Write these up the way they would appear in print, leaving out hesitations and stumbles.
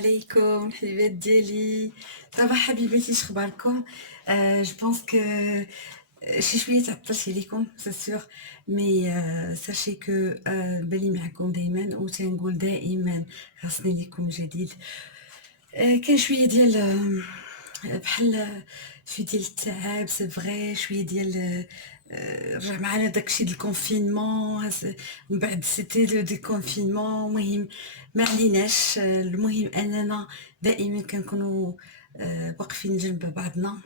عليكم الحبيبات ديالي. صباح حبيباتي، شخباركم؟ جو بونس كو شي شويه تعطلت عليكم سي سور، مي ساشي كو بالي معكم دائما وتنقول دائما خاصني لكم جديد. كان شويه ديال بحال شويه ديال التعب، سي فغي، شويه ديال رجع معنا داكشي ديال الكونفينمون من بعد سيتي لو ديكونفينمون. المهم ما عليناش، المهم اننا دائما كنكونوا واقفين جنب بعضنا،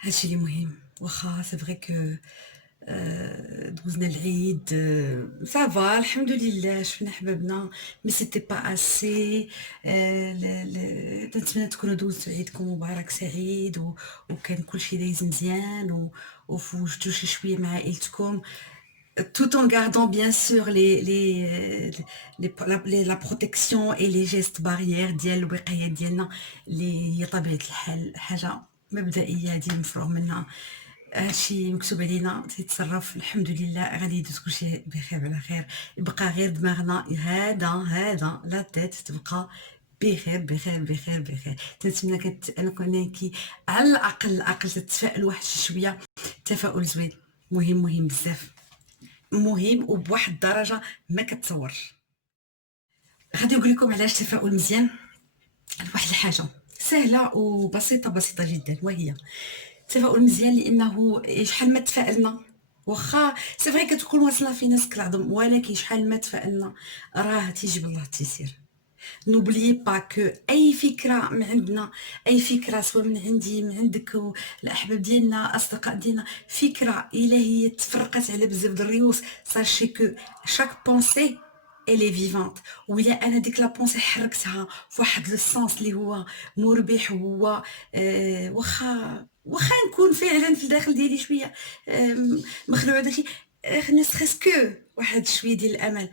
هادشي اللي مهم. واخا سي فغي كو دوزنا العيد، صافا الحمد لله، شفنا حبابنا، مي سيتي با اسي. نتمنى تكونوا دوزتوا عيدكم مبارك سعيد وكان كلشي دايز مزيان وفوجتوا شي شويه مع عائلتكم، tout en gardant bien sûr la protection et les gestes barrières ديال الوقايه ديالنا اللي هي طبيعه الحال حاجه مبدئيه هذه مفروغ منها. هادشي مكتوب علينا تيتصرف، الحمد لله غادي يدوز كلشي بخير على خير. يبقى غير دماغنا هذا لا تيت تبقى بخير بخير بخير بخير. تنتمنى كنكون على الاقل تتفائل واحد شويه. التفاؤل زوين، مهم بزاف، مهم وبواحد الدرجه ما كتصورش. غادي نقول لكم علاش التفاؤل مزيان. واحد الحاجه سهله وبسيطه جدا، وهي التفاؤل مزيان لانه شحال ما تفائلنا، واخا سي فري كتكون واصله في ناس العظم، ولكن شحال ما تفائلنا راه تيجيب الله التيسير. نوبليي با كو اي فكره من عندنا، اي فكره سواء من عندي من عندك الاحباب ديالنا اصدقاء ديالنا، فكره الا هي تفرقت على بزاف د الريوس، ساشي كو شاك بونسي الي فيفانت. وإلا انا ديك لا بونسي حركتها فواحد لو سونس اللي هو مربح، هو واخا نكون فعلا في الداخل ديالي شويه مخلوع داكشي، نسخسكو واحد شويه ديال الامل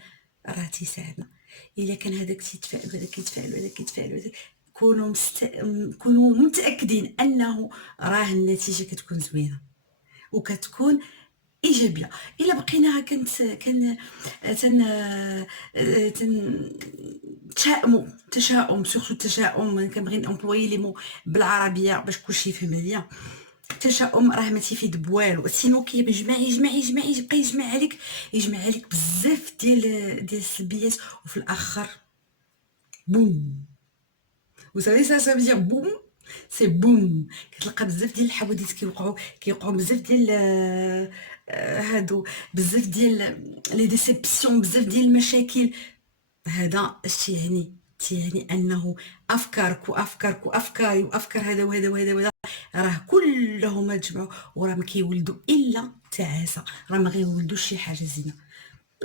راه تيساعدنا. الا كان هذاك تيتفائل وهذاك كيتفائل وهذاك كيتفائل، كونوا متاكدين انه راه النتيجه كتكون زوينه وكتكون ايجابيه. الا بقينا كان تشاؤم سورتو التشاؤم، كنبغي نامبلوي لي مو بالعربيه باش كلشي يفهم ليا. التشاؤم راه ما تيفيد بوالو، سينو كيجمع يبقى يجمع عليك بزاف ديال السلبيات، وفي الاخر بوم. وسافي سا فيدير بوم، سي بوم. كتلقى بزاف ديال الحوادث كيوقعوا بزاف ديال هادو، بزاف ديال لي ديسيبسيون، بزاف ديال المشاكل. هذا اش تيعني انه افكاري وافكار هذا وهذا راه كلهم تجمعوا وراه ما كيولدوا الا تعاسه، راه ما غيولدوش شي حاجه زينه.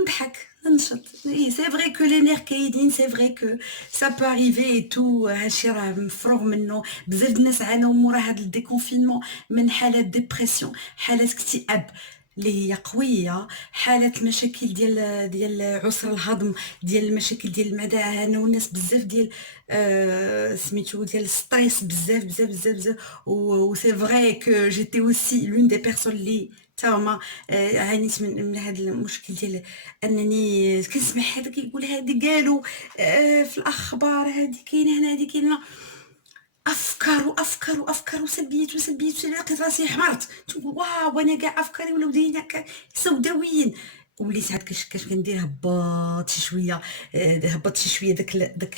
نضحك ننشط، سي فري كو لي نير كايدين، سي فري كو سا بو اريفي اي تو، هادشي راه مفروغ منه. بزاف الناس عاناو مورا هاد الديكونفينمون من حالات ديبرسيون، حالات اكتئاب اللي هي قويه، حالات مشاكل ديال عسر الهضم، ديال المشاكل ديال المعده. عاناو الناس بزاف ديال سميتو ديال ستريس، بزاف. و سي فري كو جيتي اوسي لون دي بيرسون اللي تاهما عانيت من هذا المشكل ديال انني كنسمع هذا كيقول هذه قالوا في الاخبار، هذه كاينه هنا، هذه كاينه، افكار وسلبيات لقيت راسي حمرت، واو انا كاع افكاري ولاو دايرين سوداويين. وليت عاد كاش كندير هبط شي شويه، داك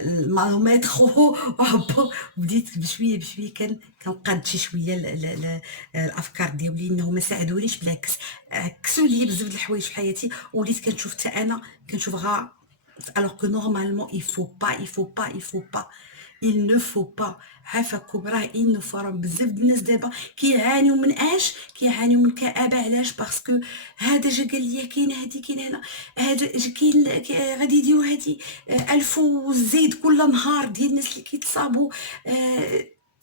المالومتر وهبط، بديت بشويه كنقاد شي شويه الافكار ديالي، انهم ما ساعدونيش، بالعكس عكسوا لي بزاف د الحوايج في حياتي. وليت كنشوف حتى انا كنشوف غا alors que normalement il ne faut pas عافاكم، راه il ne faut. راه بزاف د الناس دابا كيعانيو من كيعانيو من الكآبه. علاش؟ باسكو هذا جا قال لي كاين هادي، كاين هنا، هذا كاين غادي يديروا هادي 1000 وزيد كل نهار ديال الناس اللي كيتصابوا.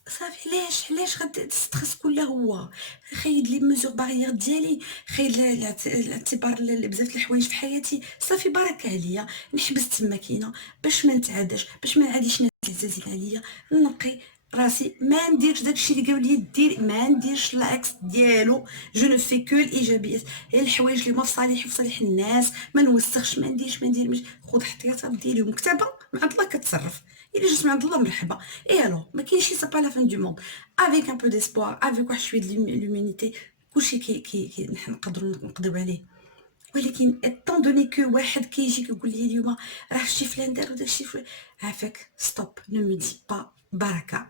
صافي علاش غادي ستريس كله؟ هو خايد لي ميزور بارير ديالي، خايد الاعتبار بزاف الحوايج في حياتي، صافي بركه عليا نحبس تما كاينه باش ما نتعداش، باش ما نعاديش ناس عزازين عليا، نقي راسي ما نديرش داكشي اللي قالوا لي دير، ما نديرش العكس ديالو. جو نو في كو الايجابيات، هي الحوايج اللي هما في صالحي وفي صالح الناس، ما نوسخش، ما نديرش ما ندير خذ احتياطات ديالهم كتابه من عند الله كتصرف، الا جات من عند الله مرحبا. اي الو ما كاينش سي با لا فان دو موند، افيك ان بو ديسبوار، افيك واحد شويه د لومينيتي، كلشي كي نقدروا عليه. ولكن اطون دوني كو واحد كيجي كيقول لي اليوم راه شتي فلان دار وداكشي فلان، عافاك ستوب، نو مي دي با بركه.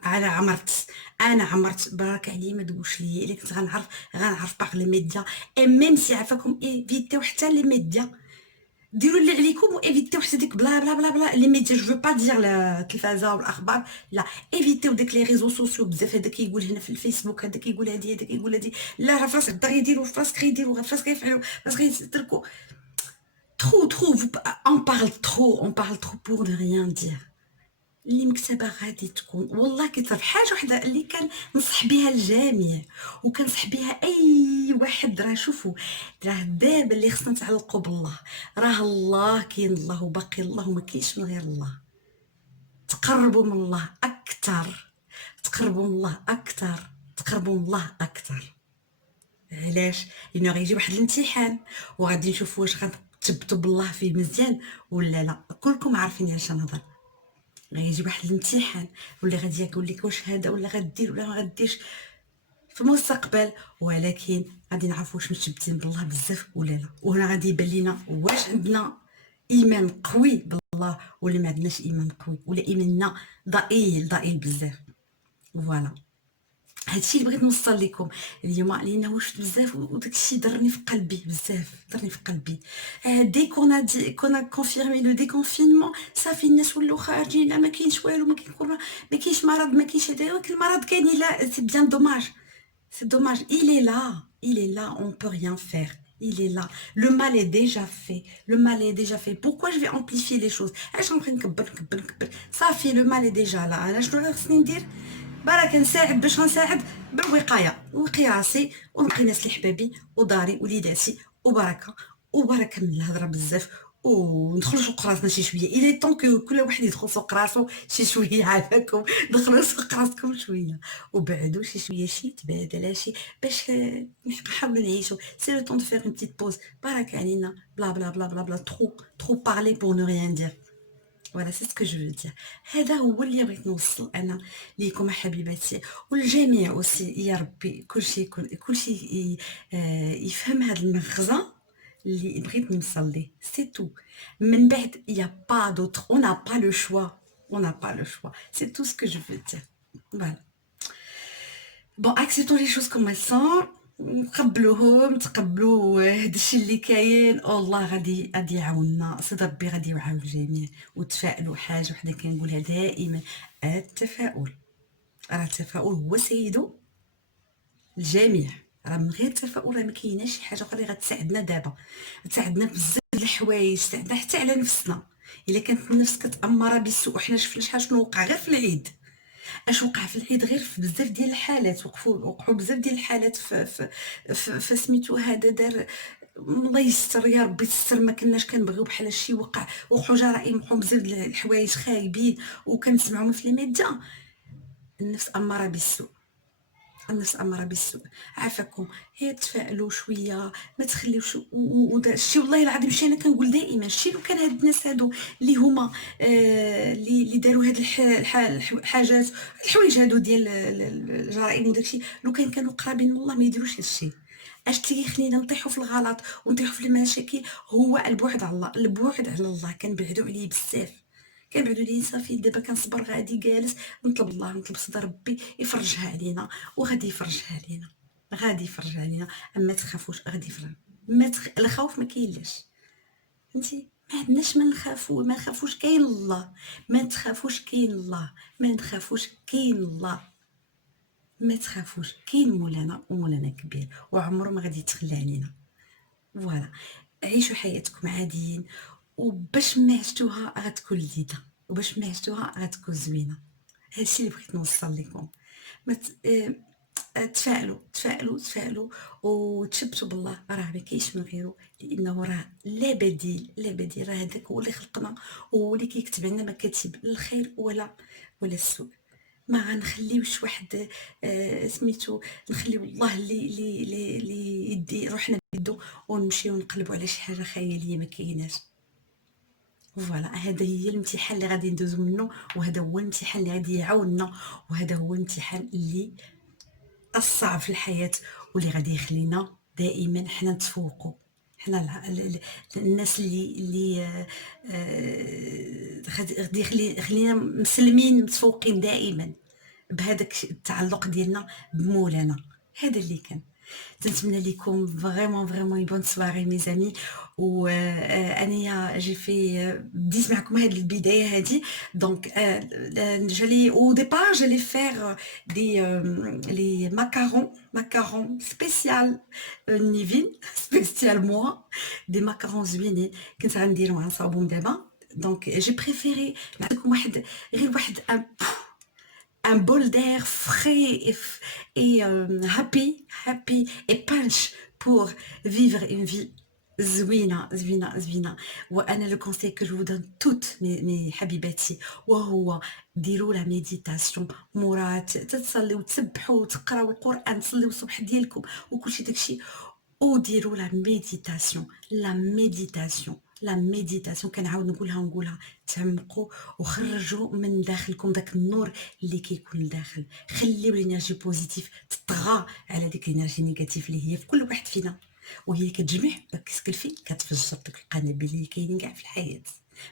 انا عمرت بركه عليا، ما تقولش لي الا كنت غنعرف باغ لي ميديا. اي ميم سي عافاكم ايفيتيو حتى لي ميديا، ديروا اللي عليكم وايفيتيو حتى ديك بلا بلا بلا بلا لي ميديا. جو با دير التلفازه والاخبار، لا ايفيتيو داك لي ريزو سوسيو بزاف. هذا كيقول هنا في الفيسبوك، هذا كيقول هادي، هذا كيقول هادي، لا راه فراسك غدا غيديروا، فراسك غيديروا، فراسك غيفعلوا، فراسك غيتركوا. trop, on parle trop pour ne rien dire. اللي مكتبه غادي تكون والله كيتصرف. حاجه وحده اللي كان نصح بها الجميع وكنصح بها اي واحد، راه شوفوا، راه دابا اللي خصنا نتعلقوا بالله، راه الله كاين، الله وباقي الله وما كاينش من غير الله. تقربوا من الله اكثر، تقربوا من الله اكثر، تقربوا من الله اكثر. علاش؟ لانه غيجي واحد الامتحان وغادي نشوف واش غنتثبتوا بالله فيه مزيان ولا لا. كلكم عارفين علاش نهضر. غيجي واحد الامتحان ولا غادي يقول لك واش هذا ولا غدير ولا ما غديرش في المستقبل، ولكن غادي نعرفوا واش متثبتين بالله بزاف ولا لا. وهنا غادي يبان لينا واش عندنا ايمان قوي بالله ولا ما عندناش ايمان قوي، ولا ايماننا ضئيل بزاف. فوالا هادشي اللي بغيت نوصل لكم اليوم، لانه شفت بزاف وداكشي ضرني في قلبي بزاف، ضرني في قلبي. دي كونا كونفيرمي لو ديكونفينمون صافي الناس ولاو خارجين، لا ما كاينش والو، ما كاينش مرض، ما كاينش هذا، ولكن المرض كاين. لا سي بيان دوماج، c'est dommage, il est là, on peut rien faire. Il est là. Le mal est déjà fait. Le mal est déjà fait. Pourquoi je vais amplifier les choses? علاش غنبقى نكبر؟ صافي لو مال ديجا لا. انا شنو خصني ندير؟ برك نساعد باش غنساعد بالوقايه، نوقي راسي ونقي الناس اللي حبابي وداري وليداتي وبركه من الهضره بزاف، وندخلوا سوق راسنا شي شويه. الى طون كل واحد يدخل سوق راسو شي شويه. عافاكم دخلوا سوق راسكم شويه وبعدوا شي شويه، شي تبادل شي باش نحاولوا نعيشوا. سي لو طون دو فير اون بتيت بوز. بارك علينا بلا بلا بلا بلا بلا ترو بارلي بور نو ريان دير. فوالا سي سكو جو دير. هذا هو اللي بغيت نوصل انا ليكم حبيباتي والجميع اوسي. يا ربي كلشي يكون يفهم هذا المغزى اللي بغيت نوصل ليه. سي تو. من بعد يا با دوتر، اون نا با لو شوا، اون نا با لو شوا. سي تو سكو جو دير. فوالا بون اكسبتو لي شوز كوم سون، نقبلوهم، تقبلوا هادشي اللي كاين. الله غادي يعاوننا، سيد ربي غادي يعاون الجميع. وتفائلوا. حاجه وحده كنقولها دائما، التفاؤل، راه التفاؤل هو سيد الجميع. راه من غير التفاؤل راه ما كايناش شي حاجه اخرى اللي غتساعدنا. دابا تساعدنا بزاف د الحوايج، تساعدنا حتى على نفسنا. الا كانت النفس كتامر بالسوء، وحنا شفنا شنو وقع غير في العيد. اش وقع في العيد غير في بزاف ديال الحالات، وقعوا بزاف ديال الحالات في سميتو هذا دار. الله يستر يا ربي يستر. ما كناش كنبغيو بحال هادشي وقعوا جرائم، وقعوا بزاف ديال الحوايج خايبين وكنسمعوهم في الميديا. النفس اماره بالسوء، النفس اماره بالسوء. عافاكم هي تفائلوا شويه، ما تخليوش. ودا الشيء والله العظيم شي انا كنقول دائما الشيء لو كان هاد الناس هادو اللي هما اللي داروا هاد الحاجات، الحوايج هادو ديال الجرائم وداكشي، لو كانوا قرابين من الله ما يديروش هاد الشيء. اش تيخلينا نطيحوا في الغلط ونطيحوا في المشاكل؟ هو البعد على الله، البعد على الله. كنبعدوا عليه بزاف، كنبعدوا ليه. صافي دابا كنصبر غادي جالس نطلب الله، نطلب صدر ربي يفرجها علينا، وغادي يفرجها علينا، غادي يفرجها علينا. اما تخافوش غادي يفرج. الخوف ما كاينلاش، فهمتي؟ ما عندناش ما نخافوا، ما نخافوش كاين الله. ما تخافوش كاين الله، ما نخافوش كاين الله. ما تخافوش كاين مولانا، ومولانا كبير وعمره ما غادي يتخلى علينا. فوالا عيشوا حياتكم عاديين، وباش ما عشتوها غتكون لذيذه، وباش ما عشتوها غتكون زوينه. هادشي اللي بغيت نوصل لكم. ما تفائلوا تفائلوا تفائلوا وتشبتوا بالله، راه ما كاينش من غيره. لانه راه لا بديل، لا بديل. راه هذاك هو اللي خلقنا، وهو اللي كيكتب عندنا مكاتب الخير ولا السوء. ما غنخليوش واحد سميتو، نخليو الله اللي يدي روحنا بيدو، ونمشيو نقلبوا على شي حاجه خياليه ما كايناش. فوالا هذا هي الامتحان اللي غادي ندوزو منه، وهذا هو الامتحان اللي غادي يعاوننا، وهذا هو الامتحان اللي الصعب في الحياه، واللي غادي يخلينا دائما حنا نتفوقوا. حنا الناس اللي غادي يخلينا مسلمين متفوقين دائما بهذاك التعلق ديالنا بمولانا. هذا اللي كان. تنتمنى لكم فريمون فريمون اون بون سواري مي زامي. و انايا جي في بديت معكم هذه البدايه هذه. دونك جالي او ديبار جالي فير دي لي ماكارون سبيسيال نيفين سبيسيال موا، دي ماكارون زوينين كنت غنديرهم غنصاوبهم دابا. دونك جي بريفيري نعطيكم غير واحد un bol d'air frais happy et punch pour vivre une vie زوينة زوينة زوينة. وأنا لو كونساي كو جو دون توت مي حبيباتي، وهو ديروا لا ميديتاسيون مورا تتصليو وتسبحوا وتقراو القرآن، تصليو الصبح ديالكم وكلشي داكشي، وديروا لا ميديتاسيون. لا ميديتاسيون كنعاود نقولها تعمقوا وخرجوا من داخلكم داك النور اللي كيكون لداخل. خليو الانرجي بوزيتيف تطغى على ديك الانرجي نيجاتيف اللي هي في كل واحد فينا، وهي كتجمع كتسكلفي كتفجر ديك القنابل اللي كاينين كاع في الحياه،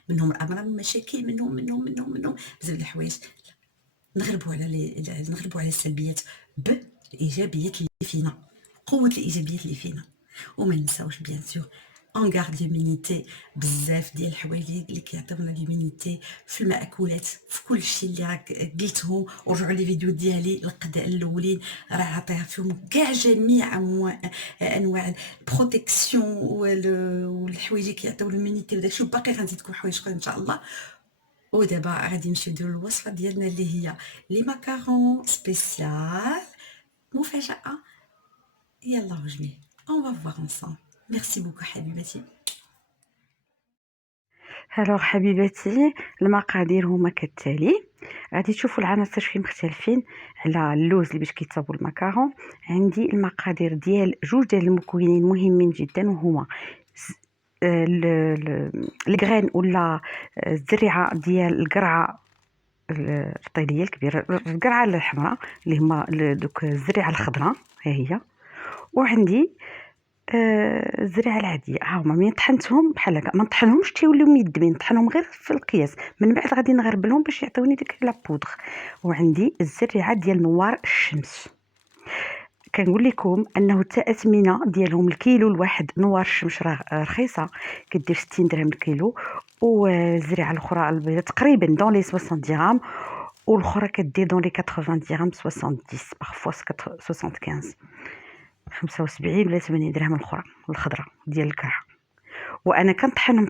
منهم الامراض والمشاكل، منهم بزاف د الحوايج. نغلبوا على السلبيات بالايجابيات اللي فينا، قوه الايجابيات اللي فينا. وما ننساوش بيان سور اون غارد لومينيتي، بزاف ديال الحوايج اللي كيعطيونا لومينيتي في المأكولات، في كل شيء اللي راك قلتهم. ورجعوا لي فيديو ديالي القداء الاولين، راه عطيها فيهم كاع جميع انواع البروتيكسيون والحوايج اللي كيعطيو لومينيتي وداكشي، وباقي غنزيدكم حوايج اخرين ان شاء الله. ودابا غادي نمشيو نديرو الوصفه ديالنا اللي هي لي ماكارون سبيسيال مفاجاه. يلا وجميل on va voir ensemble. merci beaucoup حبيبتي. الوغ حبيباتي، المقادير هما كالتالي. غادي تشوفوا العناصر فين مختلفين على اللوز اللي باش كيتصاوبوا المكارون. عندي المقادير ديال جوج ديال المكونين مهمين جدا، وهما الغرين ولا الزريعه ديال القرعه الرطيليه الكبيره، القرعه الحمراء اللي هما دوك الزريعه الخضراء ها هي. وعندي الزريعه العاديه ها هما. ملي طحنتهم بحال هكا، ما نطحنهمش تيوليو ميدمين، نطحنهم غير في القياس، من بعد غادي نغربلهم باش يعطيوني ديك لا بودغ. وعندي الزريعه ديال نوار الشمس. كنقول لكم انه التأثمنه ديالهم الكيلو الواحد نوار الشمس راه رخيصه، كدير 60 درهم الكيلو، والزريعه الاخرى البيضاء تقريبا دون لي 60 درهم، والاخرى كدير دون لي 80 درهم 70 بارفوا 75 75 ولا 80 درهم الاخرى الخضراء ديال الكرع. وانا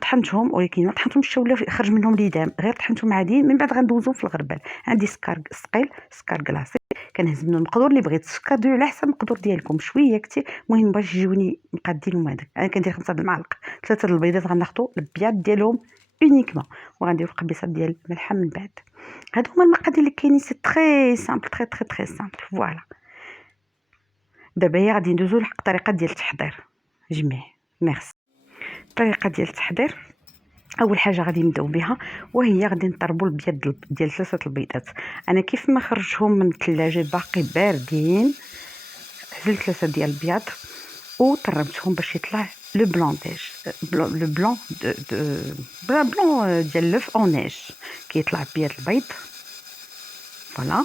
طحنتهم، ولكن ما طحنتهمش ولا خرج منهم ليدام، غير طحنتهم عاديين، من بعد غندوزهم في الغربال. عندي سكر ثقيل، سكر كلاصي، كنهز منه المقدور اللي بغيت. السكر ديروا على حسب المقدور ديالكم، شويه كثير، المهم باش يجوني مقادين. وهذاك انا كندير 5 المعالق. 3 البيضات غناخذوا البياض ديالهم اونيكمون، وغنديروا القبيصه ديال الملحه من بعد. هادو هما المقادير اللي كاينين، سي تري سامبل تري تري تري سامبل. فوالا دابا غادي ندوزو للطريقه ديال التحضير جميع. ميرسي. الطريقه ديال التحضير، اول حاجه غادي نبداو بها وهي غادي نطربوا البيض ديال 3 البيضات. انا كيف ما خرجتهم من الثلاجه باقي باردين، عزلت 3 ديال البيض وطربتهم باش يطلع لو بلونتاج، لو بلون بلون ديال لوف اون نيج، كيطلع بيض البيض. فوالا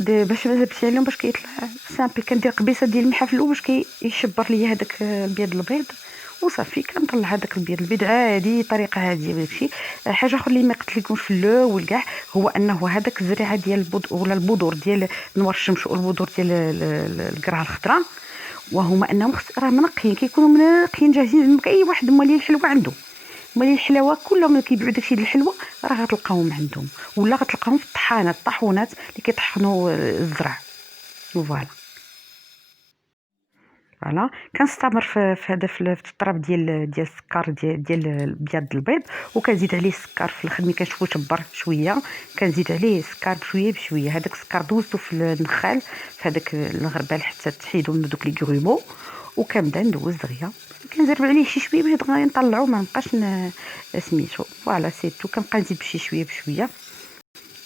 باش ما زبطش عليهم، باش كيطلع سامبل. كندير قبيصه ديال الملح في الاول باش كيشبر ليا هذاك البيض البيض، وصافي كنطلع هذاك البيض عادي، طريقه عاديه. داكشي حاجه اخرى اللي ما قلتلكمش في الاول كاع، هو انه هذاك الزريعه ديال البذور ديال نوار الشمس والبذور ديال القرعه الخضراء، وهما انهم راه منقيين، كيكونوا منقيين جاهزين. اي واحد مالي الحلوه عنده، مالي الحلاوه كلهم كيبيعوا داكشي ديال الحلوه راه غتلقاوهم عندهم، ولا غتلقاهم في الطاحونات اللي كيطحنوا الزرع. فوالا فوالا كنستمر في هذا في الطراب ديال السكر ديال الابيض البيض، وكنزيد عليه السكر في الاخر ملي كنشوفو تبر شويه كنزيد عليه السكر بشويه بشويه. هذاك السكر دوزتو في النخال في هذاك الغربال حتى تحيدو من دوك لي غرومو، وكنبدا ندوز دغيا كنزرب عليه شي شويه باش دغيا نطلعو ما نبقاش سميتو. فوالا سي تو كنبقى نزيد بشي شويه بشويه.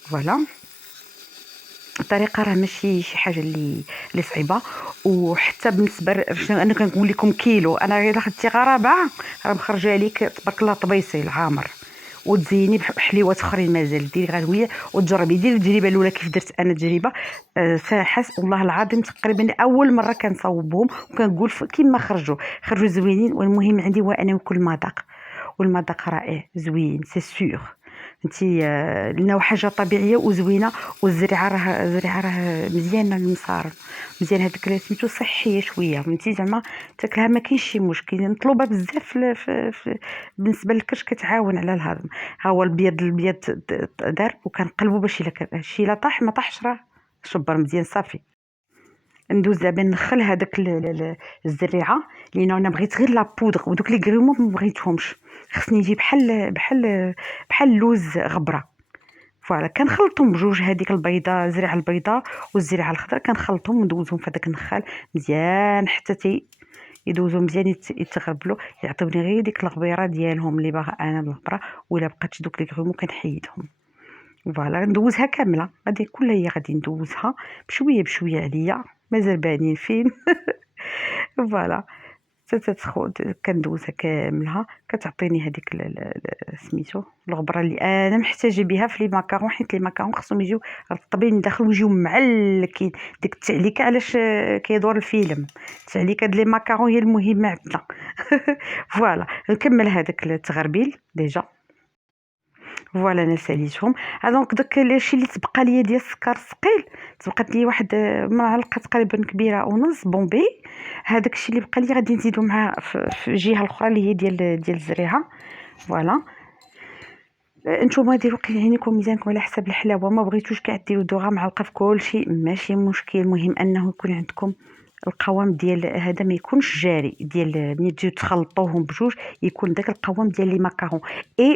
فوالا الطريقه راه ماشي شي حاجه اللي صعيبه. وحتى بالنسبه انا كنقول لكم كيلو، انا غير خدتي غرابه راه مخرجه عليك تبارك الله طبيصي العامر. وتزيني بحليوات اخرين مازال ديري غدويه وتجربي. ديري التجربه الاولى كيف درت انا التجربه فحس والله العظيم تقريبا اول مره كنصاوبهم وكنقول كيما خرجوا زوينين. والمهم عندي هو انا ناكل المذاق، والمذاق رائع زوين سي سور. انتي لنا حاجه طبيعيه وزوينه، والزريعه راه مزيانه المصارم مزيان. هذيك سميتو صحيه شويه فهمتي زعما تاكلها ما كاينش شي مشكل. مطلوبه بزاف بالنسبه للكرش كتعاون على الهضم. ها هو البيض دار وكنقلبو باش الا طاح ما طاحش راه شبر مزيان صافي. ندوز دابا نخل هذاك الزريعه لان انا بغيت غير لا بودغ، ودوك لي كريمون ما بغيتهمش، خصني يجي بحال اللوز غبره. فوالا كنخلطهم بجوج، هذيك البيضه الزريعه البيضاء والزريعه الخضراء كنخلطهم وندوزهم في هذاك النخال مزيان حتى يدوزوا مزيان يتغربلوا، يعطيوني غير ديك الغبيره ديالهم اللي باغا انا بالغبره. ولا بقات دوك لي كريمون كنحيدهم. فوالا ندوزها كامله، غادي كل هي غادي ندوزها بشويه بشويه عليا مازال بانين فين. فوالا تتخد كندوزها كاملها كتعطيني هذيك سميتو الغبره اللي انا محتاجه بها في لي ماكارون، حيت لي ماكارون خصهم يجيو رطبين من داخل ويجيو معلكين. ديك التعليكه علاش كيدور الفيلم، التعليكه د لي ماكارون هي المهمه عندنا. فوالا نكمل هذاك التغربيل ديجا. فوالا انا ساليتهم. دونك داك الشيء اللي تبقى ليا ديال السكر ثقيل، تبقات لي واحد معلقه تقريبا كبيره ونص بومبي. هذاك الشيء اللي بقى لي غادي نزيدو معاه في الجهه الاخرى اللي هي ديال الزريعه. فوالا نتوما ديروا عينيكم ميزانكم على حسب الحلاوه، ما بغيتوش كاع ديروا دوغا معلقه في كل شيء ماشي مشكل. المهم انه يكون عندكم القوام ديال هذا ما يكونش جاري، ديال ملي تجيو تخلطوهم بجوج يكون داك القوام ديال لي ماكارون.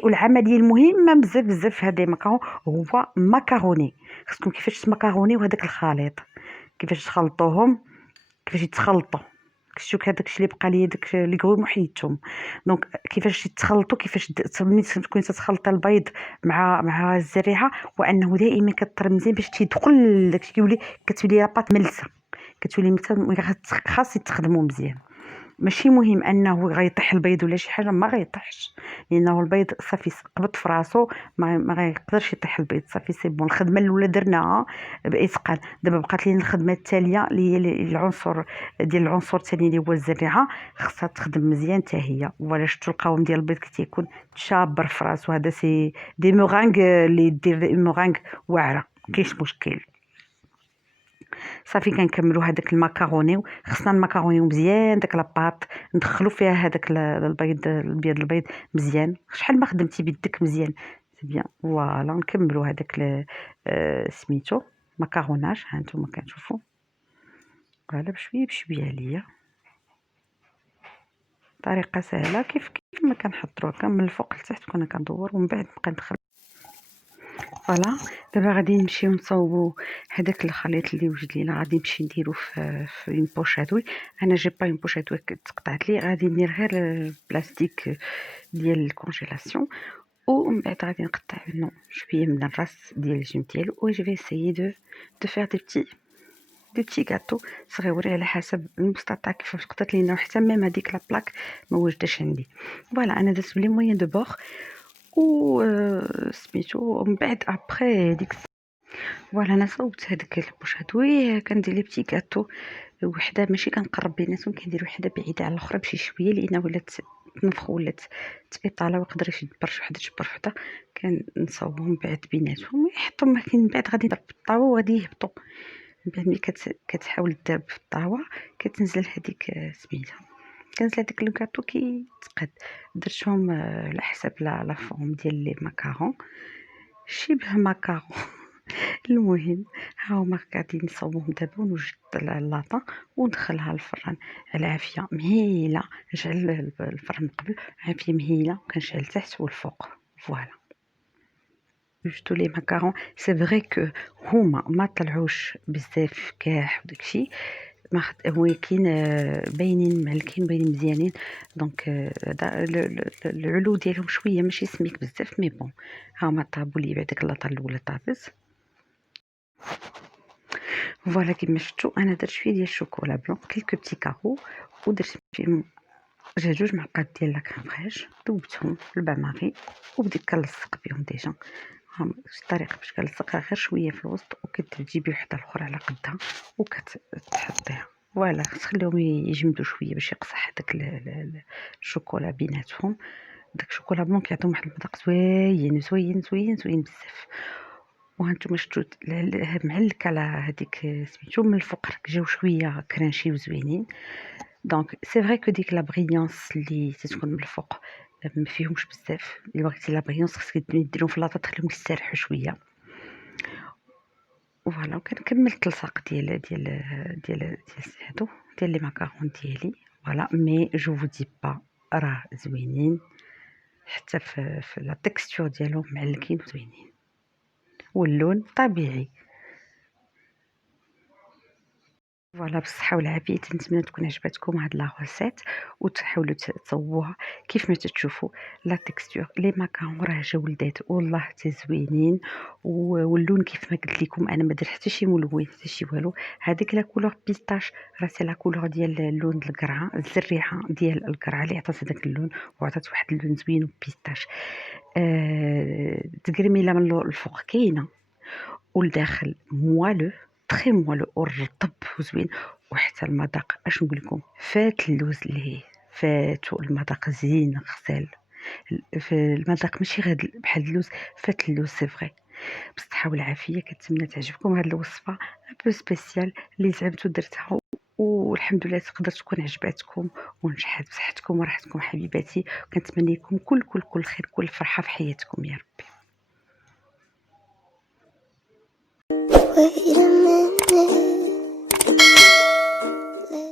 والعمليه المهمه بزاف بزاف في هاد لي ماكارون هو ماكاروني. خصكم كيفاش تماكارونيو هذاك الخليط، كيفاش تخلطوهم كيفاش يتخلطوا. شوف هذاك الشيء اللي بقى لي داك لي غروم حيدتهم. دونك كيفاش يتخلطوا، كيفاش ملي تكون تتخلط البيض مع الزريعه، وانه دائما كطر مزيان باش تيدخل داكشي كتولي لاباط ملسه، كتولي خاص يتخدموا مزيان. ماشي مهم انه غيطيح البيض ولا شي حاجه، ما غيطيحش لانه البيض صافي قبض في راسو ما غيقدرش يطيح البيض صافي سي بون. الخدمه الاولى درناها باتقان، دابا بقات لينا الخدمه التاليه اللي هي العنصر الثاني اللي هو الزريعه، خصها تخدم مزيان حتى هي. ولا شفتوا القوام ديال البيض كي تيكون شابر في راسو، هذا سي دي مورانغ اللي دير مورانغ واعره مكاينش مشكل. صافي كنكملوا هذاك الماكاروني. خصنا الماكاروني مزيان داك لاباط ندخلوا فيها هذاك البيض مزيان. شحال ما خدمتي بيدك مزيان سي بيان. فوالا نكملوا هذاك سميتو ماكاروناج. ها نتوما كتشوفوا فوالا بشويه بشويه عليا، طريقه سهله كيف ما كنحضروها من الفوق لتحت كنا كندور ومن بعد نبقى ندخل. فوالا دابا غادي نمشيو نصاوبوا هذاك الخليط اللي وجد لينا، غادي نمشي نديرو في اون بوش عدوي. انا جي با اون بوش عدوي تقطعت لي، غادي ندير غير البلاستيك ديال الكونجيلاسيون، ومن بعد غادي نقطع منه شويه من الراس ديال الجيم ديالو. و جو في اسيي دو فير دي بتي غاتو صغيورين على حسب المستطاع كيفاش قطعت لينا. وحتى ميم هذيك لا بلاك ما وجدتش عندي. فوالا انا درت بلي موين دو بوغ و سميتو من بعد ابري ديك. فوالا انا صوبت هذاك البوش هادوي كندير لي بتي غاتو، وحده ماشي كنقرب بيناتهم، كندير وحده بعيده على الاخرى بشي شويه لان ولات تنفخ ولات تبيطاله ويقدر يشبر شي وحده تشبر وحده. كنصاوبهم بعد بيناتهم يحطوا من بعد غادي نضرب بالطاوه وغادي يهبطوا. من بعد ملي كتحاول تضرب في الطاوه كتنزل هذيك سميتها كنزل هذاك الكاطو كيتقاد. درتهم على حسب لا فورم ديال لي ماكارون شبه ماكارون. المهم ها هما قاعدين نصاوبوهم دابا، ونوجد اللاطه وندخلها للفران على عافيه مهيله. نشعل الفران قبل عافيه مهيله، وكنشعل تحت والفوق. فوالا وجدوا لي ماكارون. سي فري كو هما ما طلعوش بزاف كاح وداكشي، ولكن باينين معلكين، باينين مزيانين. دونك هذا العلو ديالهم شويه ماشي سميك بزاف، مي بون ها هما طابوا لي بعد ديك اللاطه الاولى طابت. فوالا كيما شفتوا انا درت شويه ديال الشوكولا بلون، كلكو بتي كارو، ودرت فيهم جوج معلقات ديال لا كريم فريش، ذوبتهم في البان ماغي وبديت كنلصق بهم ديجا. ها الطريقه باش كنلصقها غير شويه في الوسط، وكتجيبي وحده الاخرى على قدها وكتحطيها. فوالا تخليهم يجمدوا شويه باش يقصح داك الشوكولا بيناتهم. داك الشوكولا بلون كيعطيهم واحد المذاق زوين زوين زوين زوين بزاف. وهانتوما شفتوا معلكه على هذيك سميتو من الفوق، جاو شويه كرانشي وزوينين. دونك سي فري كو ديك لا بريونس اللي تتكون من الفوق ما فيهمش بزاف. الا بغيتي لا بريونس خصك ديرهم في لاطه تخليهم يستريحوا شويه. فوالا وكنكمل التلصاق ديال هادو ديال لي ماكارون ديالي. فوالا مي جو فو دي با راه زوينين، حتى في لا تكستور ديالهم معلكين وزوينين، واللون طبيعي. فوالا بالصحة والعافية. تنتمنى تكون عجبتكم هاد لا غوسيت، وتحاولوا تصوبوها كيف ما تتشوفوا. لا تكستور لي ماكارون راه جاو لذات والله حتى زوينين، واللون كيف ما قلت لكم انا ما درت حتى شي ملون حتى شي والو. هذيك لا كولور بيستاش راه سي لا كولور ديال اللون القرعه، الزريعه ديال القرعه اللي عطات هذاك اللون، وعطات واحد اللون زوين وبيستاش. تقرميله من الفوق كاينه، والداخل موالو تري موالو ورطب وزوين. وحتى المذاق اش نقول لكم، فات اللوز ليه فاتو المذاق زين غزال. في المذاق ماشي غير بحال اللوز، فات اللوز سي فري. بالصحه والعافيه. كنتمنى تعجبكم هذه الوصفه ان بو سبيسيال اللي زعمت درتها، والحمد لله تقدر تكون عجباتكم ونجحت بصحتكم وراحتكم حبيباتي. كنتمنى لكم كل خير، كل فرحه في حياتكم يا ربي.